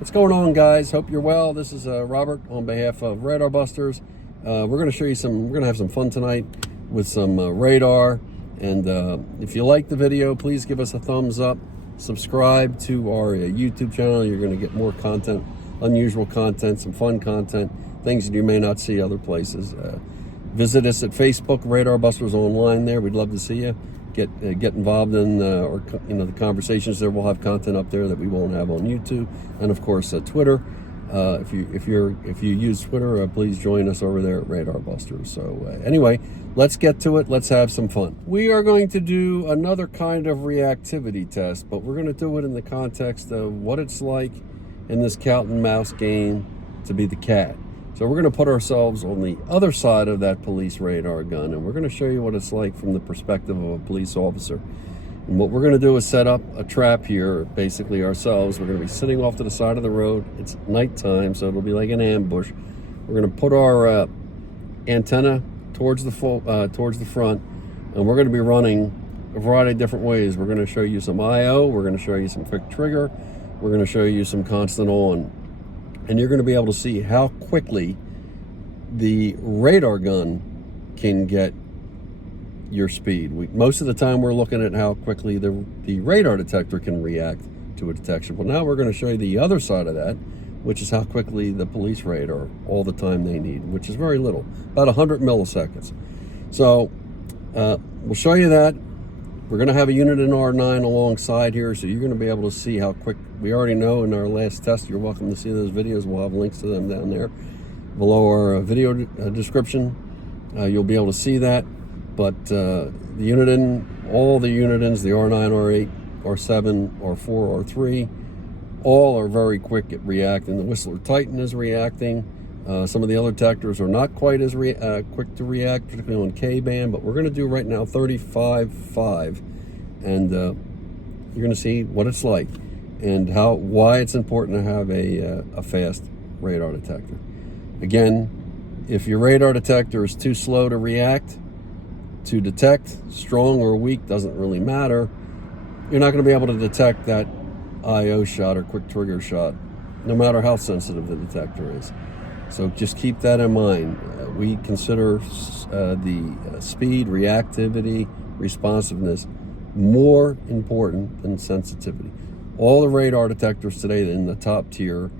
What's going on, guys? Hope you're well. This is Robert on behalf of Radar Busters. We're going to show you some, we're going to have some fun tonight with some radar. And if you like the video, please give us a thumbs up. Subscribe to our YouTube channel. You're going to get more content, unusual content, some fun content, things that you may not see other places. Visit us at Facebook, Radar Busters Online there. We'd love to see you. Get involved in the conversations there. We'll have content up there that we won't have on YouTube, and of course Twitter. If you use Twitter, please join us over there at Radar Busters. So anyway, let's get to it. Let's have some fun. We are going to do another kind of reactivity test, but we're going to do it in the context of what it's like in this cat and mouse game to be the cat. So we're going to put ourselves on the other side of that police radar gun, and we're going to show you what it's like from the perspective of a police officer. And what we're going to do is set up a trap here, basically ourselves. We're going to be sitting off to the side of the road. It's nighttime, so it'll be like an ambush. We're going to put our antenna towards the front, and we're going to be running a variety of different ways. We're going to show you some I/O. We're going to show you some quick trigger. We're going to show you some constant on. And you're going to be able to see how quickly the radar gun can get your speed. Most of the time we're looking at how quickly the radar detector can react to a detection. But now we're going to show you the other side of that, which is how quickly the police radar, all the time they need, which is very little, about 100 milliseconds. So we'll show you that. We're going to have a Uniden R9 alongside here, so you're going to be able to see how quick. We already know in our last test. You're welcome to see those videos. We'll have links to them down there below our video description. You'll be able to see that. But the Uniden, all the Unidens, the R9, R8, R7, R4, R3, all are very quick at reacting. The Whistler Titan is reacting. Some of the other detectors are not quite as quick to react, particularly on K-band, but we're going to do right now 35.5, and you're going to see what it's like and why it's important to have a fast radar detector. Again, if your radar detector is too slow to react, to detect, strong or weak, doesn't really matter, you're not going to be able to detect that I/O shot or quick trigger shot, no matter how sensitive the detector is. So just keep that in mind. We consider the speed, reactivity, responsiveness more important than sensitivity. All the radar detectors today in the top tier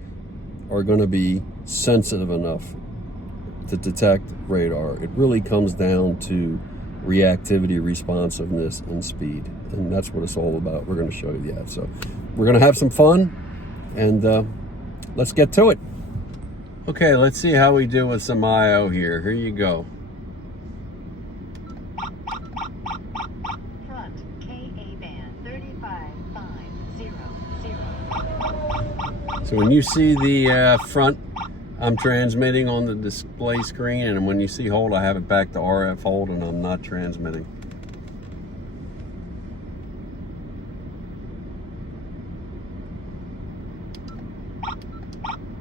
are going to be sensitive enough to detect radar. It really comes down to reactivity, responsiveness, and speed. And that's what it's all about. We're going to show you that. So we're going to have some fun, and let's get to it. Okay, let's see how we do with some I/O here. Here you go. Front Ka-band 35500. So when you see the front, I'm transmitting on the display screen, and when you see hold, I have it back to RF hold, and I'm not transmitting.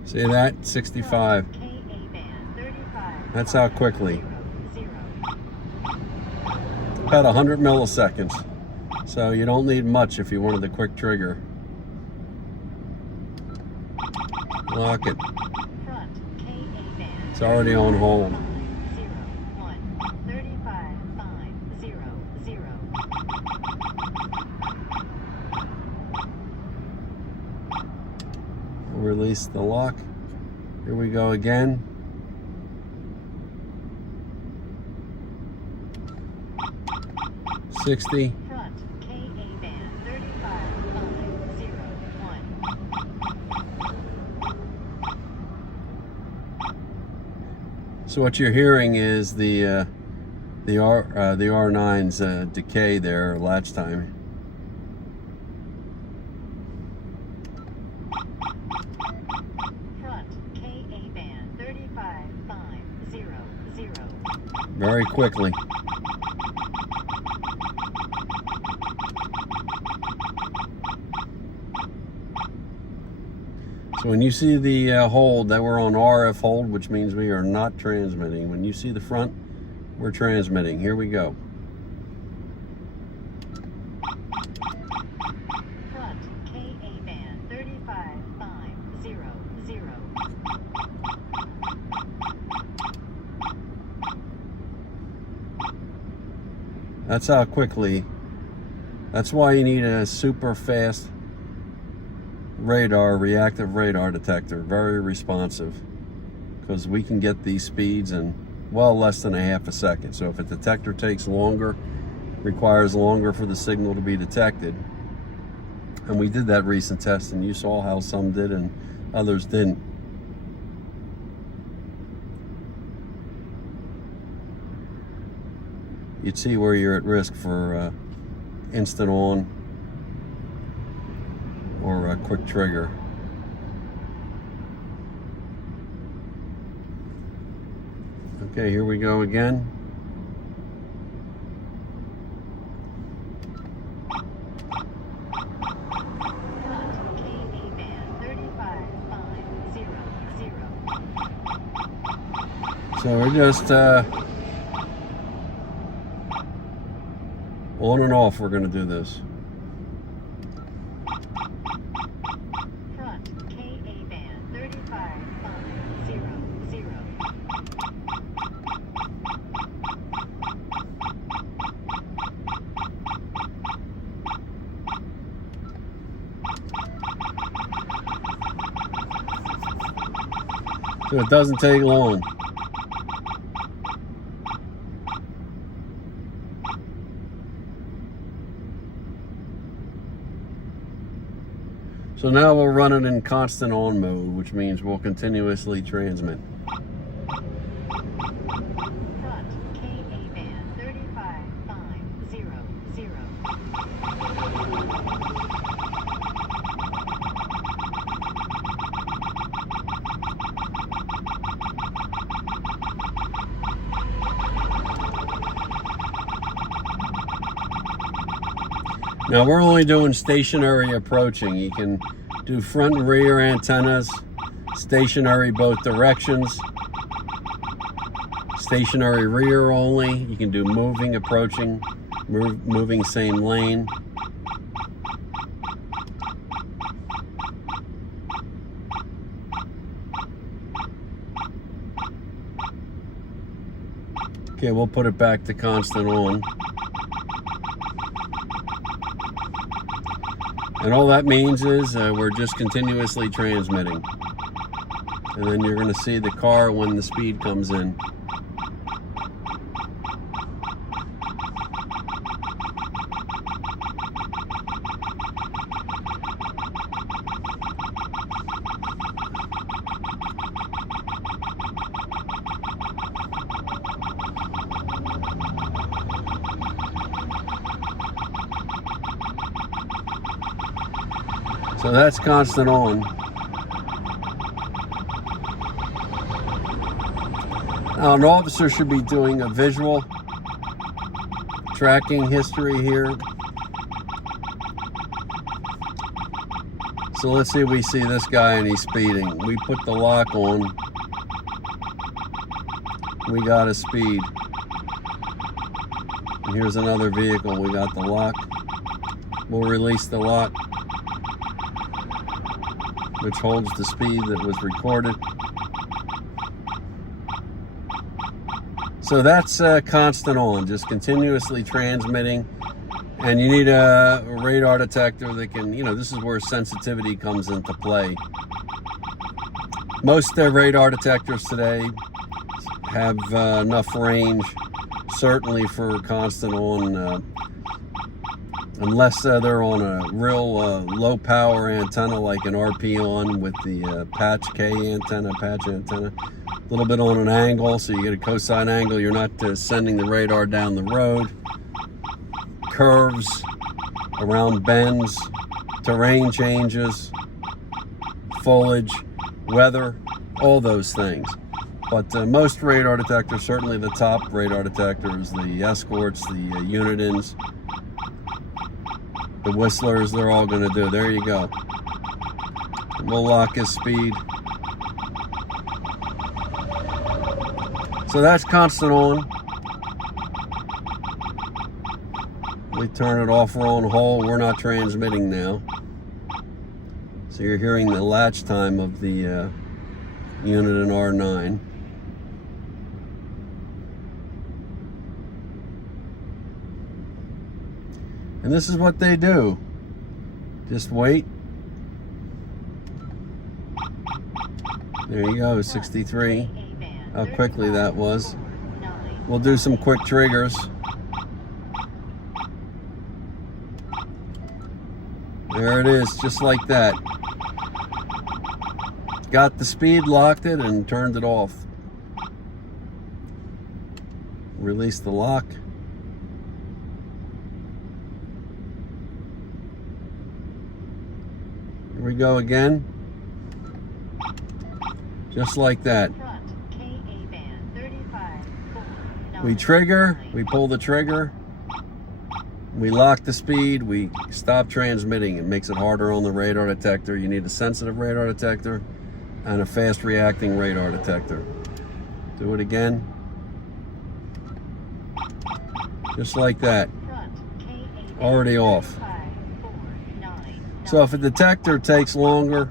See that? 65. That's how quickly. About 100 milliseconds. So you don't need much if you wanted the quick trigger. Lock it. It's already on hold. Release the lock. Here we go again. $60. So what you're hearing is the R9's decay there, latch time. Very quickly. So when you see the hold, that we're on RF hold, which means we are not transmitting. When you see the front, we're transmitting. Here we go. Front Ka-band 35500. That's how quickly. That's why you need a super fast radar, reactive radar detector. Very responsive, because we can get these speeds in well less than a half a second. So if a detector takes longer, requires longer for the signal to be detected, and we did that recent test and you saw how some did and others didn't. You'd see where you're at risk for instant on or a quick trigger. Okay, here we go again. K-band 35500. So we're just on and off. We're going to do this. Front K-band 35500. So it doesn't take long. So now we'll run it in constant on mode, which means we'll continuously transmit. Front K-band 35500. Now we're only doing stationary approaching. You can do front and rear antennas, stationary both directions, stationary rear only. You can do moving approaching, moving same lane. Okay, we'll put it back to constant on. And all that means is we're just continuously transmitting. And then you're going to see the car when the speed comes in. So that's constant on. Now an officer should be doing a visual tracking history here. So let's see, we see this guy and he's speeding. We put the lock on. We got a speed. And here's another vehicle. We got the lock. We'll release the lock, which holds the speed that was recorded. So that's constant on, just continuously transmitting. And you need a radar detector that can, this is where sensitivity comes into play. Most radar detectors today have enough range, certainly for constant on, unless they're on a real low power antenna like an RP-1 with the patch antenna, a little bit on an angle, so you get a cosine angle. You're not sending the radar down the road. Curves, around bends, terrain changes, foliage, weather, all those things. But most radar detectors, certainly the top radar detectors, the Escorts, the Unidens, the Whistlers, they're all going to do. There you go. We'll lock his speed. So that's constant on. We turn it off, we're on hold. We're not transmitting now. So you're hearing the latch time of the Uniden R9. And this is what they do. Just wait. There you go, 63. How quickly that was. We'll do some quick triggers. There it is, just like that. Got the speed, locked it, and turned it off. Release the lock. Here we go again. Just like that. We trigger, we pull the trigger, we lock the speed, we stop transmitting. It makes it harder on the radar detector. You need a sensitive radar detector and a fast reacting radar detector. Do it again. Just like that. Already off. So if a detector takes longer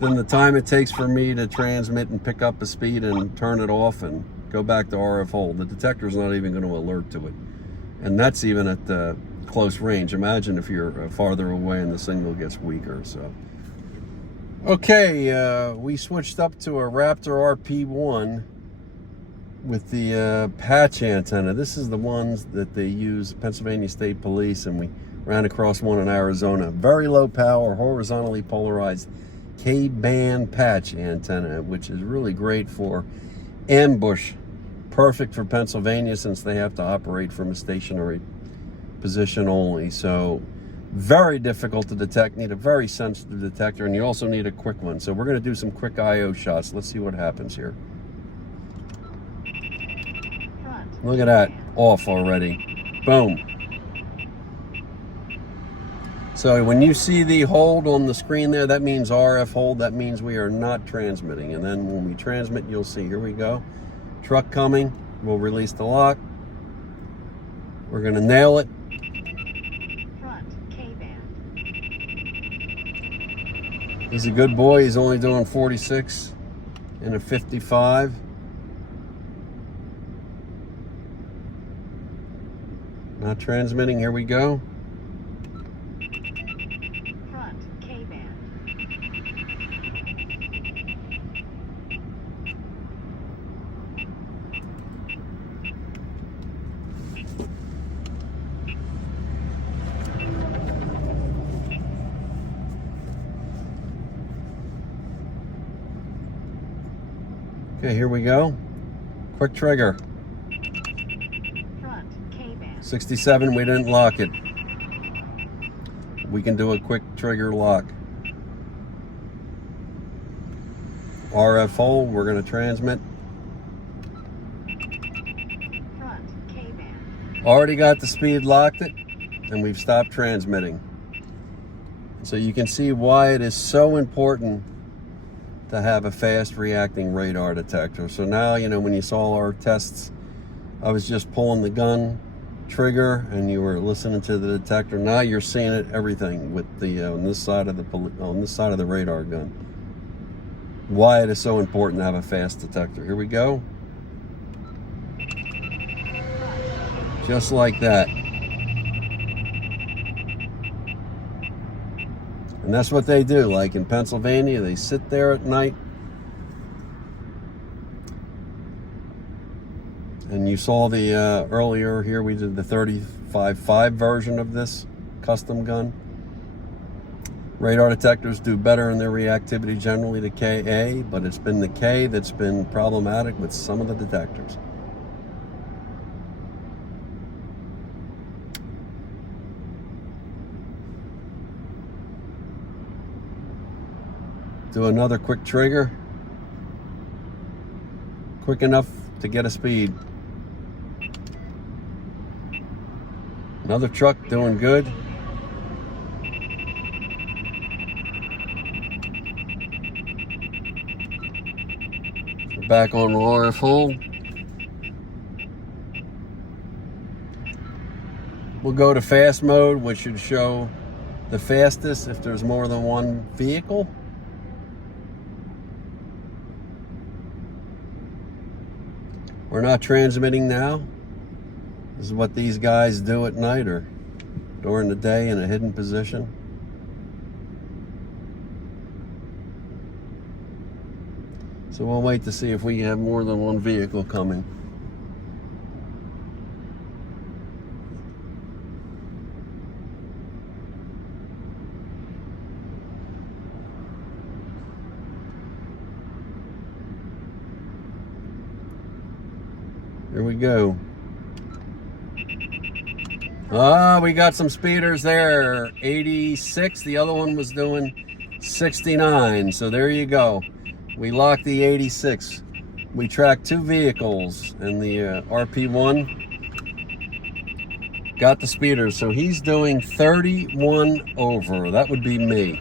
than the time it takes for me to transmit and pick up a speed and turn it off and go back to RF hold, the detector's not even going to alert to it. And that's even at the close range. Imagine if you're farther away and the signal gets weaker. So, okay, we switched up to a Raptor RP-1 with the patch antenna. This is the ones that they use, Pennsylvania State Police, and we ran across one in Arizona. Very low power, horizontally polarized K-band patch antenna, which is really great for ambush. Perfect for Pennsylvania since they have to operate from a stationary position only. So very difficult to detect, need a very sensitive detector, and you also need a quick one. So we're going to do some quick IO shots. Let's see what happens here. Look at that, off already. Boom. So when you see the hold on the screen there, that means RF hold. That means we are not transmitting. And then when we transmit, you'll see, here we go. Truck coming, we'll release the lock. We're gonna nail it. He's a good boy, he's only doing 46 in a 55. Not transmitting, here we go. Okay, here we go. Quick trigger. 67, we didn't lock it. We can do a quick trigger lock. RF hold, we're going to transmit. Already got the speed, locked it, and we've stopped transmitting. So you can see why it is so important to have a fast reacting radar detector. So now, you know, when you saw our tests, I was just pulling the gun trigger and you were listening to the detector. Now you're seeing it, everything with the on this side of the radar gun. Why it is so important to have a fast detector. Here we go. Just like that. And that's what they do. Like in Pennsylvania, they sit there at night. And you saw the earlier here, we did the 35.5 version of this custom gun. Radar detectors do better in their reactivity generally to Ka, but it's been the K that's been problematic with some of the detectors. Do another quick trigger. Quick enough to get a speed. Another truck doing good. Back on the RF hold. We'll go to fast mode, which should show the fastest if there's more than one vehicle. We're not transmitting now. This is what these guys do at night, or during the day in a hidden position. So we'll wait to see if we have more than one vehicle coming. Here we go. Ah, we got some speeders there. 86. The other one was doing 69. So there you go. We locked the 86. We tracked 2 vehicles, and the RP-1 got the speeders. So he's doing 31 over. That would be me.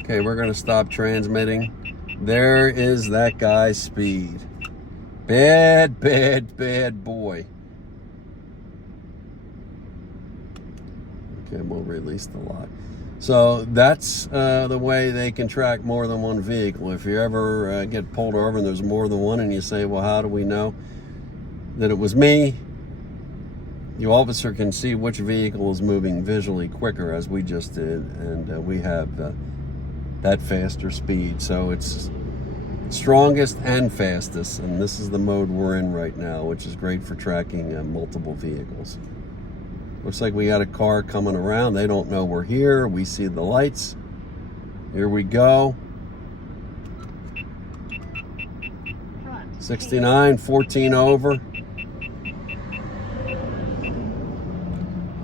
Okay, we're going to stop transmitting. There is that guy's speed. Bad, bad, bad boy. Okay, we'll release the lock. So that's the way they can track more than one vehicle. If you ever get pulled over and there's more than one and you say, well, how do we know that it was me? The officer can see which vehicle is moving visually quicker, as we just did, and we have that faster speed. So it's strongest and fastest, and this is the mode we're in right now, which is great for tracking multiple vehicles. Looks like we got a car coming around. They don't know we're here. We see the lights. Here we go. 69, 14 over.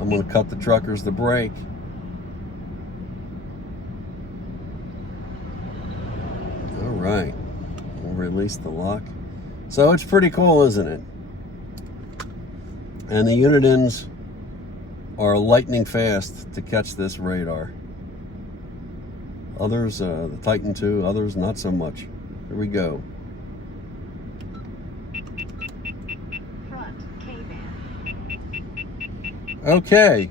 I'm going to cut the truckers the brake. All right. We'll release the lock. So it's pretty cool, isn't it? And the Unidens are lightning fast to catch this radar. Others, the Titan II, others not so much. Here we go. Front K-band. Okay.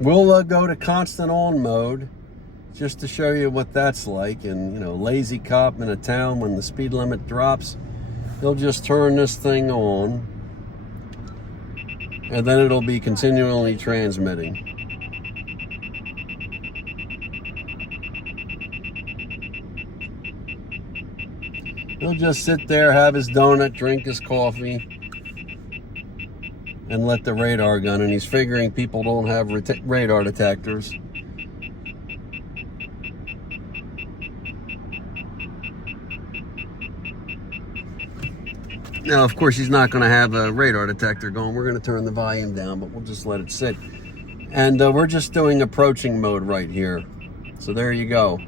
We'll go to constant on mode just to show you what that's like. And, you know, lazy cop in a town, when the speed limit drops, he'll just turn this thing on, and then it'll be continually transmitting. He'll just sit there, have his donut, drink his coffee, and let the radar gun. And he's figuring people don't have radar detectors. Now, of course, he's not going to have a radar detector going. We're going to turn the volume down, but we'll just let it sit. And we're just doing approaching mode right here. So there you go.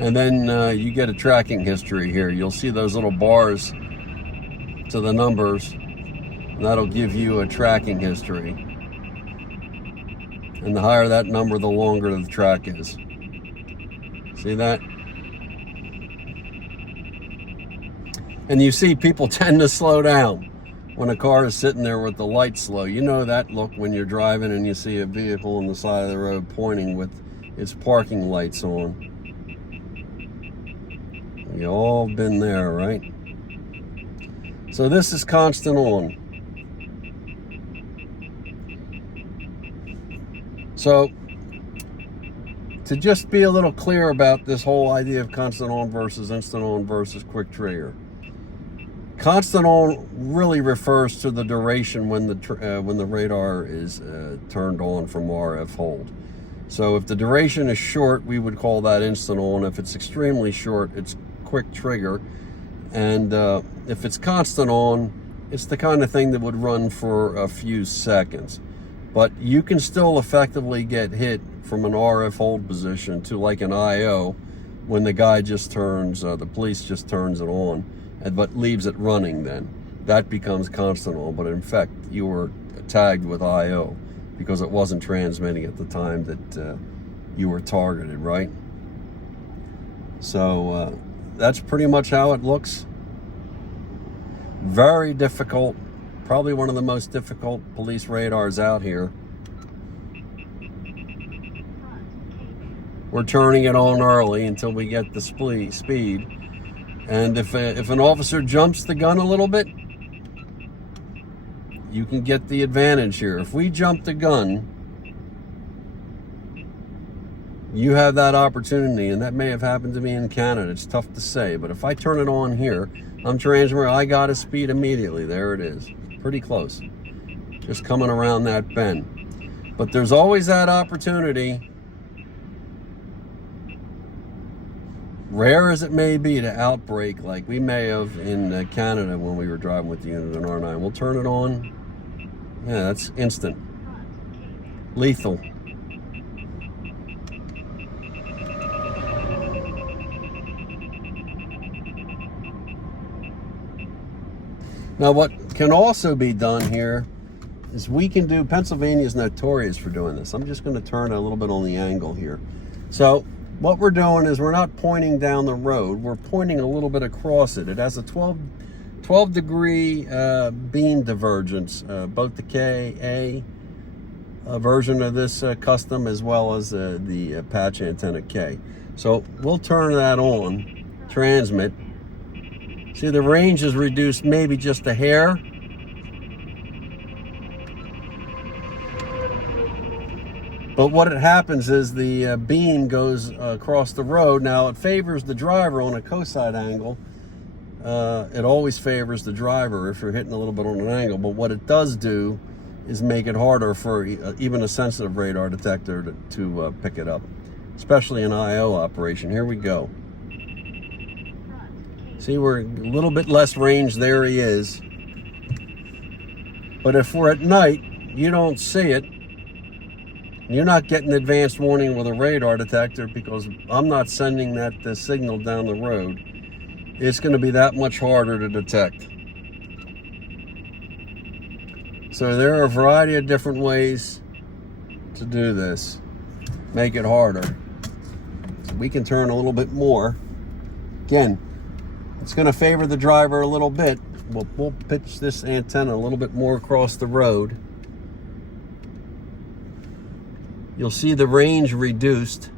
And then you get a tracking history here. You'll see those little bars to the numbers. And that'll give you a tracking history. And the higher that number, the longer the track is. See that? And you see people tend to slow down when a car is sitting there with the lights low. You know that look when you're driving and you see a vehicle on the side of the road pointing with its parking lights on. You all been there, right? So this is constant on. So to just be a little clear about this whole idea of constant on versus instant on versus quick trigger. Constant on really refers to the duration when the radar is turned on from RF hold. So if the duration is short, we would call that instant on. If it's extremely short, it's quick trigger. And if it's constant on, it's the kind of thing that would run for a few seconds. But you can still effectively get hit from an RF hold position to like an IO when the guy just turns, the police just turns it on, but leaves it running then. That becomes constant on, but in fact, you were tagged with IO because it wasn't transmitting at the time that you were targeted, right? So that's pretty much how it looks. Very difficult, probably one of the most difficult police radars out here. We're turning it on early until we get the speed. And if an officer jumps the gun a little bit, you can get the advantage here. If we jump the gun, you have that opportunity, and that may have happened to me in Canada. It's tough to say, but if I turn it on here, I'm transferring, I got a speed immediately. There it is. Pretty close. Just coming around that bend. But there's always that opportunity, rare as it may be, to outbreak like we may have in Canada when we were driving with the Uniden R9. We'll turn it on. Yeah, that's instant. Lethal. Now what can also be done here is we can do, Pennsylvania is notorious for doing this. I'm just going to turn a little bit on the angle here. So what we're doing is we're not pointing down the road, we're pointing a little bit across it. It has a 12 degree beam divergence, both the Ka version of this Kustom as well as the patch antenna K. So we'll turn that on, transmit. See, the range is reduced maybe just a hair. But what it happens is the beam goes across the road. Now it favors the driver on a cosine angle. It always favors the driver if you're hitting a little bit on an angle. But what it does do is make it harder for even a sensitive radar detector to pick it up, especially an IO operation. Here we go. See, we're a little bit less range. There he is. But if we're at night, you don't see it. You're not getting advanced warning with a radar detector because I'm not sending that signal down the road. It's going to be that much harder to detect. So there are a variety of different ways to do this. Make it harder. So we can turn a little bit more. Again, it's going to favor the driver a little bit. We'll pitch this antenna a little bit more across the road. You'll see the range reduced.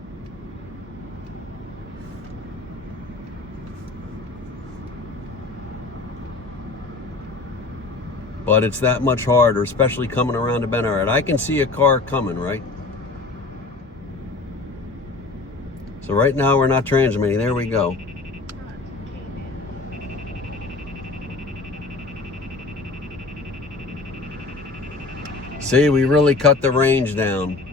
But it's that much harder, especially coming around a bend. All right, I can see a car coming, right? So right now we're not transmitting. There we go. See, we really cut the range down.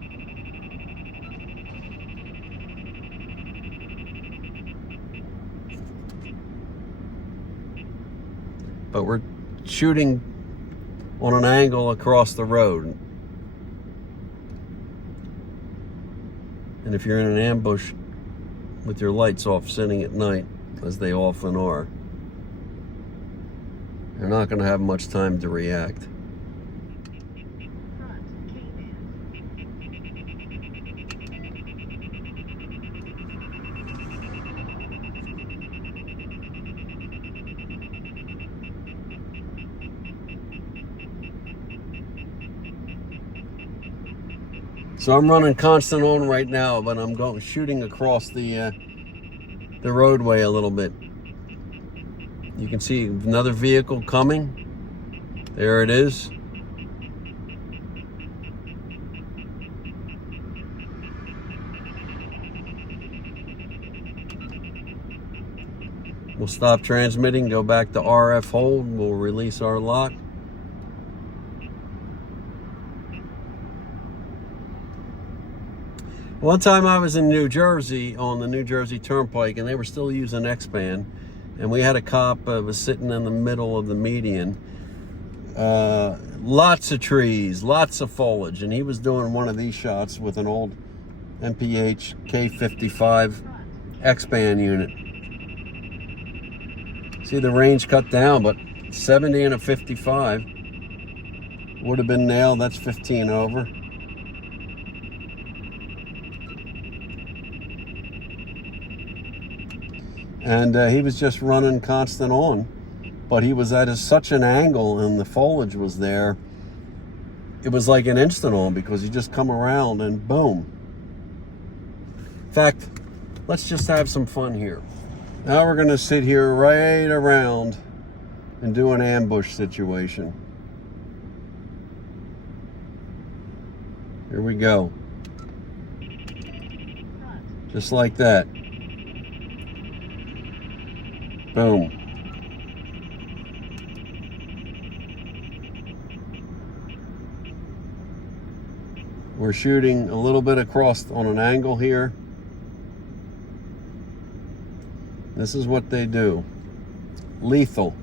But we're shooting on an angle across the road. And if you're in an ambush with your lights off sitting at night, as they often are, you're not going to have much time to react. So I'm running constant on right now, but I'm shooting across the roadway a little bit. You can see another vehicle coming. There it is. We'll stop transmitting, go back to RF hold. We'll release our lock. One time I was in New Jersey on the New Jersey Turnpike, and they were still using X-band, and we had a cop was sitting in the middle of the median. Lots of trees, lots of foliage, and he was doing one of these shots with an old MPH K55 X-band unit. See the range cut down, but 70 and a 55 would have been nailed. That's 15 over. and he was just running constant on, but he was at such an angle and the foliage was there, it was like an instant on, because you just come around and boom. In fact, let's just have some fun here. Now we're going to sit here right around and do an ambush situation. Here we go. Just like that. Boom. We're shooting a little bit across on an angle here. This is what they do. Lethal.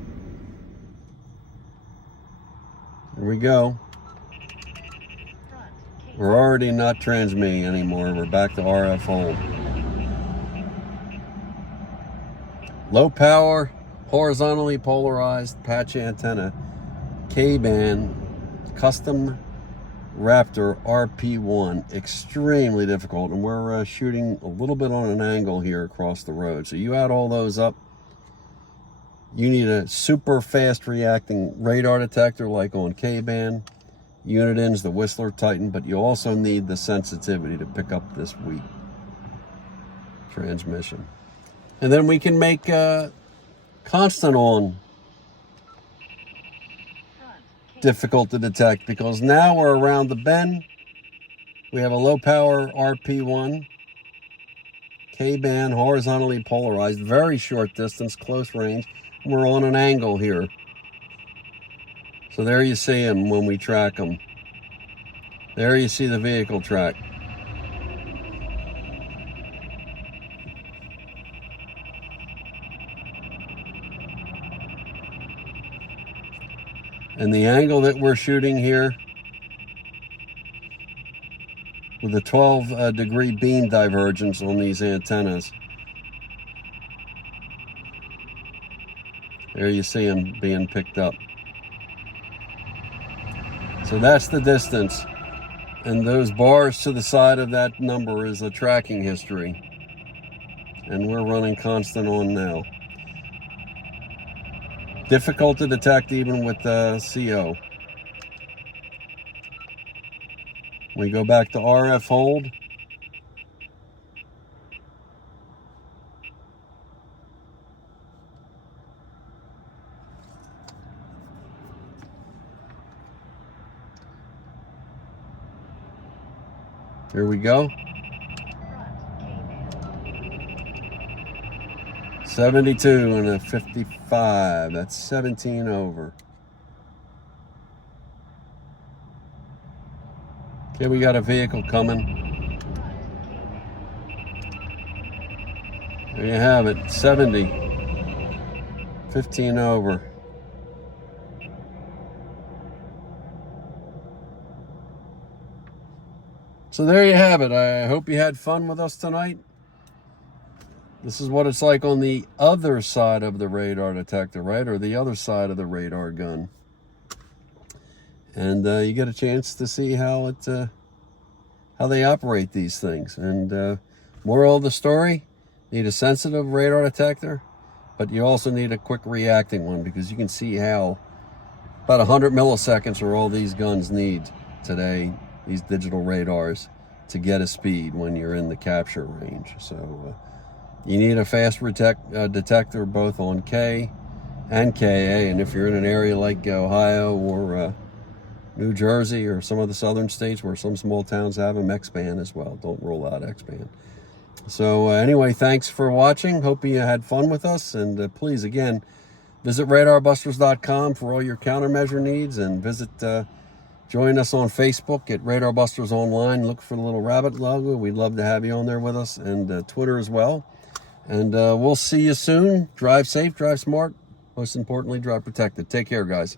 Here we go. We're already not transmitting anymore. We're back to RF hold. Low power, horizontally polarized patch antenna, K-band Kustom Raptor RP-1. Extremely difficult, and we're shooting a little bit on an angle here across the road. So you add all those up, you need a super fast reacting radar detector like on K-band. Uniden's the Whistler Titan, but you also need the sensitivity to pick up this weak transmission. And then we can make constant on difficult to detect, because now we're around the bend. We have a low power RP-1, K-band, horizontally polarized, very short distance, close range. We're on an angle here. So there you see him when we track him. There you see the vehicle track. And the angle that we're shooting here, with a 12-degree beam divergence on these antennas. There you see them being picked up. So that's the distance. And those bars to the side of that number is a tracking history. And we're running constant on now. Difficult to detect even with CO. We go back to RF hold. Here we go. 72 and a 55. That's 17 over. Okay, we got a vehicle coming. There you have it, 70. 15 over. So there you have it. I hope you had fun with us tonight. This is what it's like on the other side of the radar detector, right? Or the other side of the radar gun. And you get a chance to see how they operate these things. And moral of the story, need a sensitive radar detector, but you also need a quick reacting one, because you can see how about 100 milliseconds are all these guns need today, these digital radars, to get a speed when you're in the capture range. So you need a fast detector both on K and Ka, and if you're in an area like Ohio or New Jersey or some of the southern states where some small towns have them, X-band as well. Don't roll out X-band. So anyway, thanks for watching. Hope you had fun with us, and please, again, visit radarbusters.com for all your countermeasure needs, and join us on Facebook at Radar Busters Online. Look for the little rabbit logo. We'd love to have you on there with us, and Twitter as well. And we'll see you soon. Drive safe, drive smart. Most importantly, drive protected. Take care, guys.